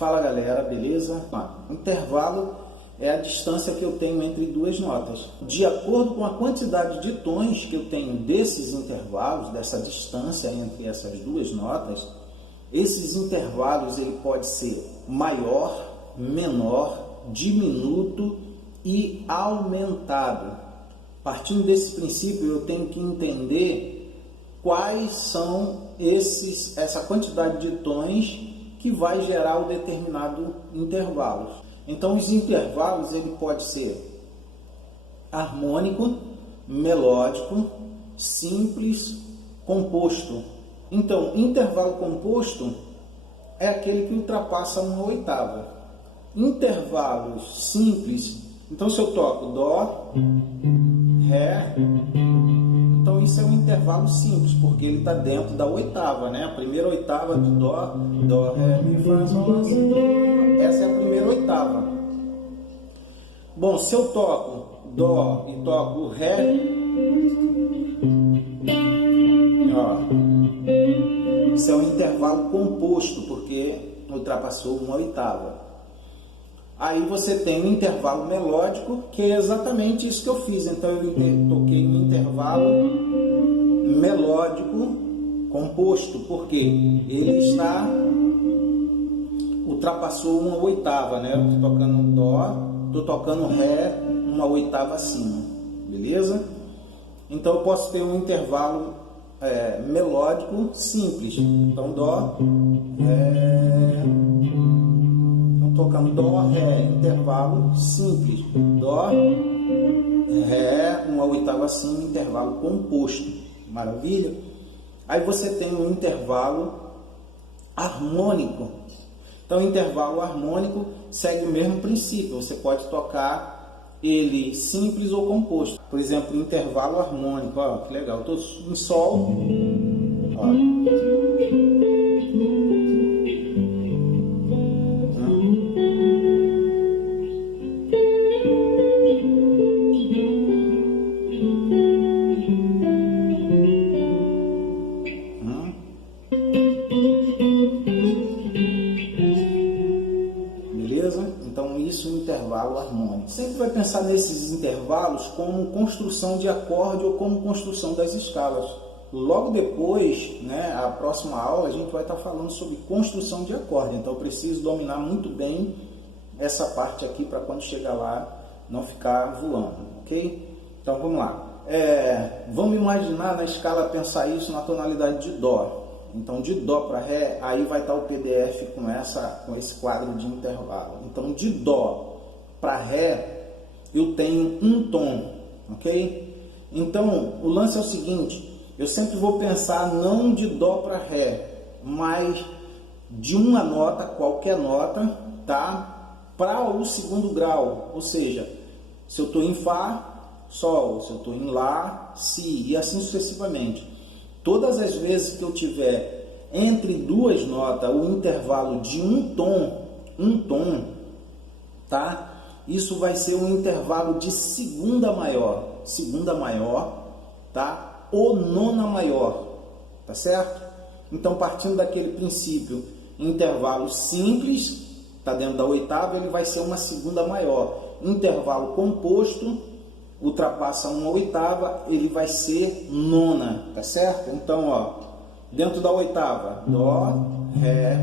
Fala galera, beleza? Intervalo é a distância que eu tenho entre duas notas. De acordo com a quantidade de tons que eu tenho desses intervalos, dessa distância entre essas duas notas, esses intervalos ele pode ser maior, menor, diminuto e aumentado. Partindo desse princípio, eu tenho que entender quais são essa quantidade de tons que vai gerar o determinado intervalo. Então, os intervalos ele pode ser harmônico, melódico, simples, composto. Então, intervalo composto é aquele que ultrapassa uma oitava. Intervalos simples, então se eu toco Dó, Ré, então isso é um intervalo simples, porque ele está dentro da oitava, né? A primeira oitava de Dó, Dó, Ré, Mi, Fá, Sol, Lá, Si, Dó. Essa é a primeira oitava. Bom, se eu toco Dó e toco Ré, ó, isso é um intervalo composto, porque ultrapassou uma oitava. Aí você tem um intervalo melódico, que é exatamente isso que eu fiz. Então eu toquei um intervalo melódico composto, porque ele ultrapassou uma oitava, né? Eu estou tocando Dó, estou tocando Ré uma oitava acima, beleza? Então eu posso ter um intervalo melódico simples. Então Dó, Ré, tocando Dó, Ré, intervalo simples. Dó, Ré, uma oitava acima, intervalo composto. Maravilha? Aí você tem um intervalo harmônico. Então, o intervalo harmônico segue o mesmo princípio. Você pode tocar ele simples ou composto. Por exemplo, intervalo harmônico. Ó, que legal. Estou em Sol. Ó. Beleza? Então isso é um intervalo harmônico. Sempre vai pensar nesses intervalos como construção de acorde ou como construção das escalas. Logo depois, né, a próxima aula, a gente vai estar falando sobre construção de acorde. Então eu preciso dominar muito bem essa parte aqui para quando chegar lá não ficar voando, ok? Então vamos lá. Vamos imaginar na escala, pensar isso na tonalidade de Dó. Então, de Dó para Ré, aí vai estar o PDF com esse quadro de intervalo. Então, de Dó para Ré, eu tenho um tom, ok? Então, o lance é o seguinte, eu sempre vou pensar não de Dó para Ré, mas de uma nota, qualquer nota, tá? Para o segundo grau, ou seja, se eu estou em Fá, Sol, se eu estou em Lá, Si, e assim sucessivamente. Todas as vezes que eu tiver entre duas notas o intervalo de um tom, tá? Isso vai ser um intervalo de segunda maior, tá? Ou nona maior, tá certo? Então, partindo daquele princípio, intervalo simples, tá dentro da oitava, ele vai ser uma segunda maior. Intervalo composto, ultrapassa uma oitava, ele vai ser nona, tá certo? Então, ó, dentro da oitava, Dó, Ré,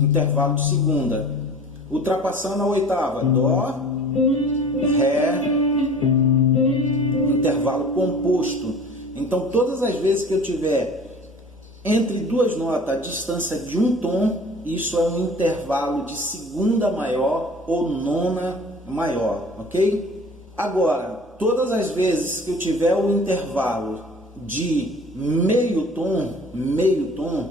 intervalo de segunda. Ultrapassando a oitava, Dó, Ré, intervalo composto. Então, todas as vezes que eu tiver entre duas notas a distância de um tom, isso é um intervalo de segunda maior ou nona maior, ok? Agora, todas as vezes que eu tiver o intervalo de meio tom,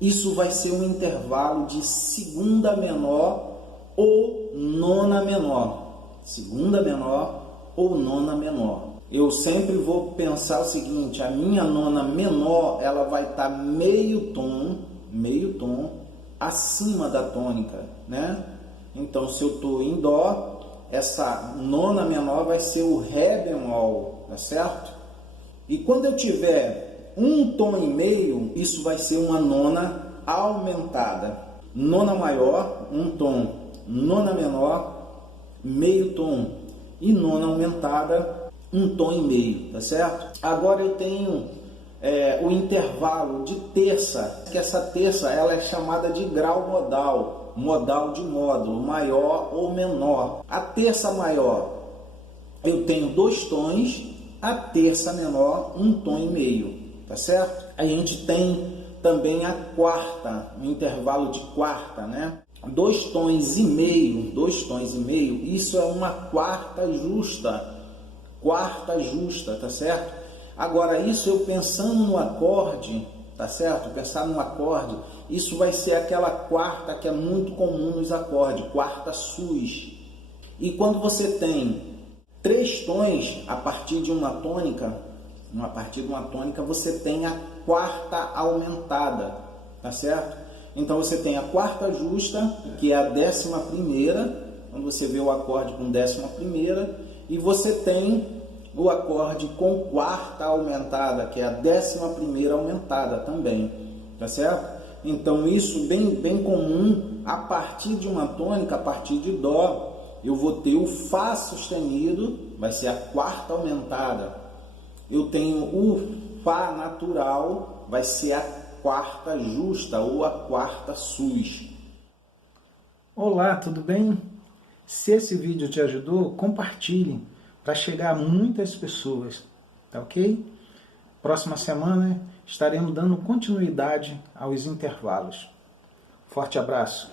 isso vai ser um intervalo de segunda menor ou nona menor. Segunda menor ou nona menor. Eu sempre vou pensar o seguinte, a minha nona menor, ela vai estar meio tom acima da tônica, né? Então, se eu estou em Dó, essa nona menor vai ser o Ré bemol, tá certo? E quando eu tiver um tom e meio, isso vai ser uma nona aumentada. nona maior, um tom, nona menor, meio tom e nona aumentada, um tom e meio, tá certo? Agora eu tenho o intervalo de terça, que essa terça ela é chamada de grau modal, modal de módulo, maior ou menor. A terça maior eu tenho 2 tons, a terça menor um tom e meio, tá certo? A gente tem também a quarta, o intervalo de quarta, né? 2 tons e meio, isso é uma quarta justa, tá certo? Agora, isso eu pensando no acorde, tá certo? Pensar no acorde, isso vai ser aquela quarta que é muito comum nos acordes, quarta sus. E quando você tem 3 tons a partir de uma tônica, você tem a quarta aumentada, tá certo? Então você tem a quarta justa, que é a 11ª, quando você vê o acorde com 11ª, e você tem o acorde com quarta aumentada, que é a 11ª aumentada também, tá certo? Então isso bem comum, a partir de uma tônica, a partir de Dó, eu vou ter o Fá sustenido, vai ser a quarta aumentada. Eu tenho o Fá natural, vai ser a quarta justa ou a quarta sus. Olá, tudo bem? Se esse vídeo te ajudou, compartilhe para chegar a muitas pessoas, tá ok? Próxima semana estaremos dando continuidade aos intervalos. Forte abraço!